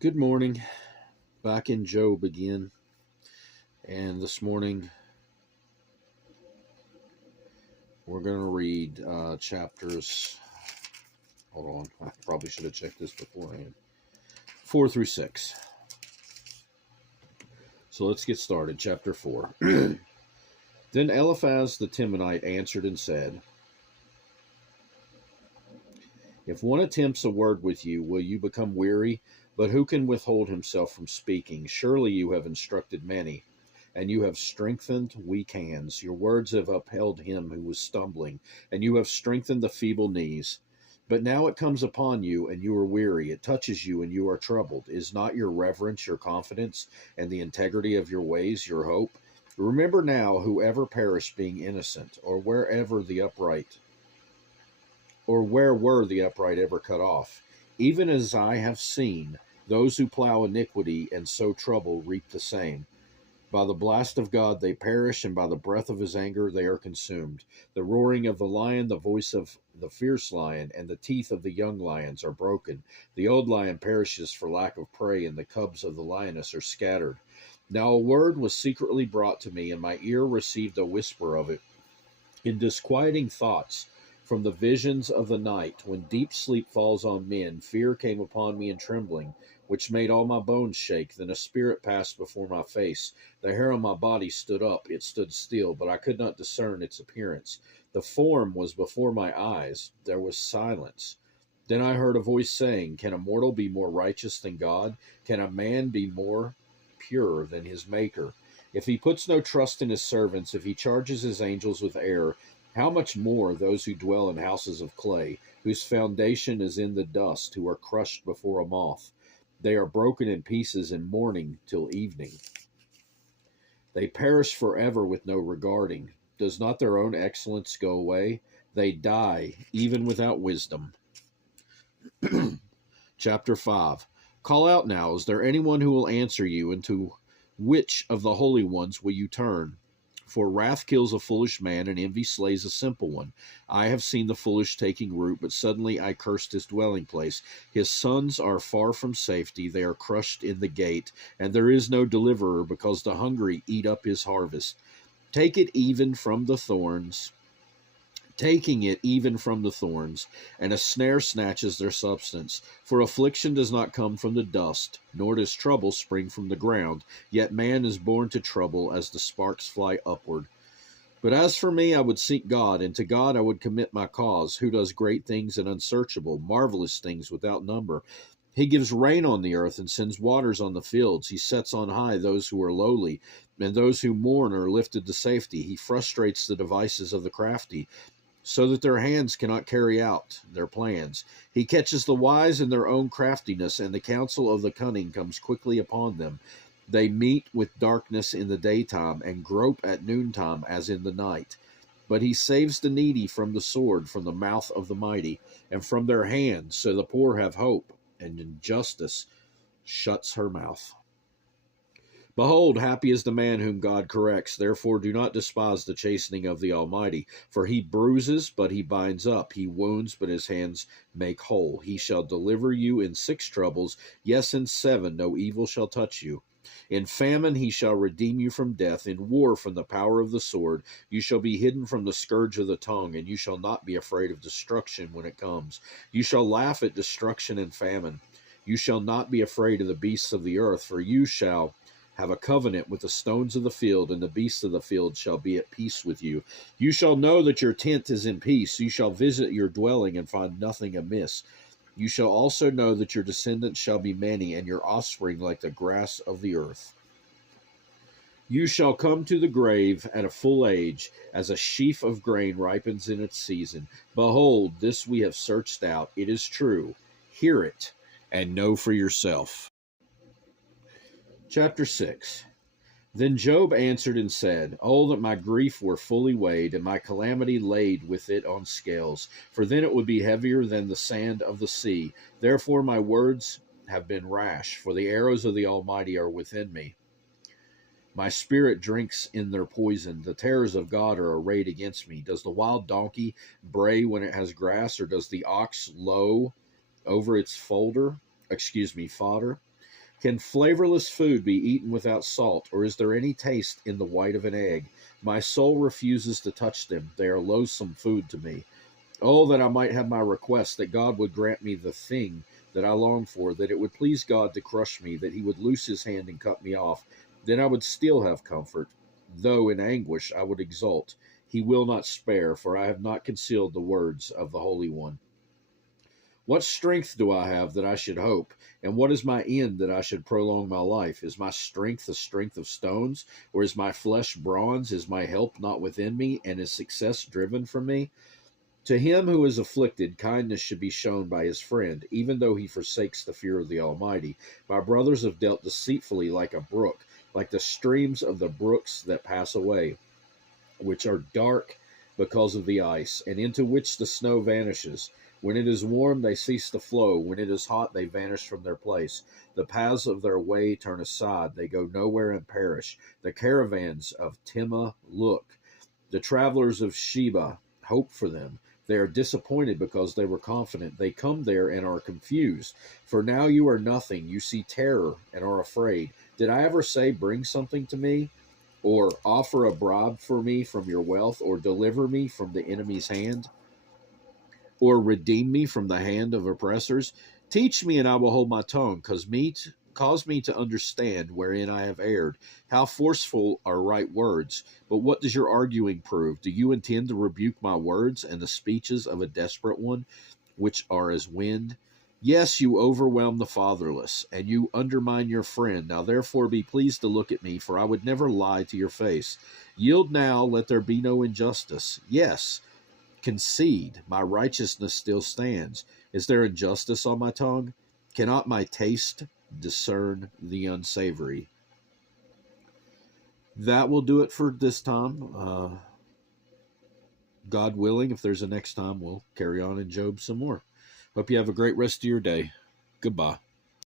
Good morning. Back in Job again. And this morning we're going to read chapters. Hold on. I probably should have checked this beforehand. 4 through 6. So let's get started. Chapter 4. Then Eliphaz the Temanite answered and said, If one attempts a word with you, will you become weary? But who can withhold himself from speaking? Surely you have instructed many, and you have strengthened weak hands. Your words have upheld him who was stumbling, and you have strengthened the feeble knees. But now it comes upon you, and you are weary. It touches you, and you are troubled. Is not your reverence your confidence, and the integrity of your ways your hope? Remember now, whoever perished being innocent, or where were the upright ever cut off? Even as I have seen, those who plow iniquity and sow trouble reap the same. By the blast of God they perish, and by the breath of his anger they are consumed. The roaring of the lion, the voice of the fierce lion, and the teeth of the young lions are broken. The old lion perishes for lack of prey, and the cubs of the lioness are scattered. Now a word was secretly brought to me, and my ear received a whisper of it. In disquieting thoughts, from the visions of the night, when deep sleep falls on men, fear came upon me and trembling, which made all my bones shake. Then a spirit passed before my face. The hair on my body stood up. It stood still, but I could not discern its appearance. The form was before my eyes. There was silence. Then I heard a voice saying, Can a mortal be more righteous than God? Can a man be more pure than his Maker? If he puts no trust in his servants, if he charges his angels with error, how much more those who dwell in houses of clay, whose foundation is in the dust, who are crushed before a moth? They are broken in pieces in mourning till evening. They perish forever with no regarding. Does not their own excellence go away? They die, even without wisdom. Chapter 5. Call out now, is there anyone who will answer you, and to which of the holy ones will you turn? For wrath kills a foolish man, and envy slays a simple one. I have seen the foolish taking root, but suddenly I cursed his dwelling place. His sons are far from safety, they are crushed in the gate, and there is no deliverer, because the hungry eat up his harvest. Take it even from the thorns, taking it even from the thorns, and a snare snatches their substance. For affliction does not come from the dust, nor does trouble spring from the ground, yet man is born to trouble as the sparks fly upward. But as for me, I would seek God, and to God I would commit my cause, who does great things and unsearchable, marvelous things without number. He gives rain on the earth and sends waters on the fields. He sets on high those who are lowly, and those who mourn are lifted to safety. He frustrates the devices of the crafty, so that their hands cannot carry out their plans. He catches the wise in their own craftiness, and the counsel of the cunning comes quickly upon them. They meet with darkness in the daytime, and grope at noontime as in the night. But he saves the needy from the sword, from the mouth of the mighty, and from their hands, so the poor have hope, and injustice shuts her mouth. Behold, happy is the man whom God corrects. Therefore do not despise the chastening of the Almighty. For he bruises, but he binds up. He wounds, but his hands make whole. He shall deliver you in 6 troubles. Yes, in 7 no evil shall touch you. In famine he shall redeem you from death. In war from the power of the sword. You shall be hidden from the scourge of the tongue, and you shall not be afraid of destruction when it comes. You shall laugh at destruction and famine. You shall not be afraid of the beasts of the earth, for you shall have a covenant with the stones of the field, and the beasts of the field shall be at peace with you. You shall know that your tent is in peace. You shall visit your dwelling and find nothing amiss. You shall also know that your descendants shall be many, and your offspring like the grass of the earth. You shall come to the grave at a full age, as a sheaf of grain ripens in its season. Behold, this we have searched out. It is true. Hear it, and know for yourself. Chapter 6. Then Job answered and said, Oh, that my grief were fully weighed, and my calamity laid with it on scales, for then it would be heavier than the sand of the sea. Therefore my words have been rash, for the arrows of the Almighty are within me. My spirit drinks in their poison. The terrors of God are arrayed against me. Does the wild donkey bray when it has grass, or does the ox low over its fodder? Can flavorless food be eaten without salt, or is there any taste in the white of an egg? My soul refuses to touch them. They are loathsome food to me. Oh, that I might have my request, that God would grant me the thing that I long for, that it would please God to crush me, that he would loose his hand and cut me off. Then I would still have comfort, though in anguish I would exult. He will not spare, for I have not concealed the words of the Holy One. What strength do I have that I should hope? And what is my end that I should prolong my life? Is my strength the strength of stones? Or is my flesh bronze? Is my help not within me? And is success driven from me? To him who is afflicted, kindness should be shown by his friend, even though he forsakes the fear of the Almighty. My brothers have dealt deceitfully like a brook, like the streams of the brooks that pass away, which are dark because of the ice, and into which the snow vanishes. When it is warm, they cease to flow. When it is hot, they vanish from their place. The paths of their way turn aside. They go nowhere and perish. The caravans of Tema look. The travelers of Sheba hope for them. They are disappointed because they were confident. They come there and are confused. For now you are nothing. You see terror and are afraid. Did I ever say, bring something to me? Or offer a bribe for me from your wealth? Or deliver me from the enemy's hand? Or redeem me from the hand of oppressors? Teach me, and I will hold my tongue, cause me to understand wherein I have erred. How forceful are right words! But what does your arguing prove? Do you intend to rebuke my words and the speeches of a desperate one, which are as wind? Yes, you overwhelm the fatherless, and you undermine your friend. Now therefore be pleased to look at me, for I would never lie to your face. Yield now, let there be no injustice. Yes, concede, my righteousness still stands. Is there injustice on my tongue? Cannot my taste discern the unsavory? That will do it for this time. God willing, if there's a next time, we'll carry on in Job some more. Hope you have a great rest of your day. Goodbye.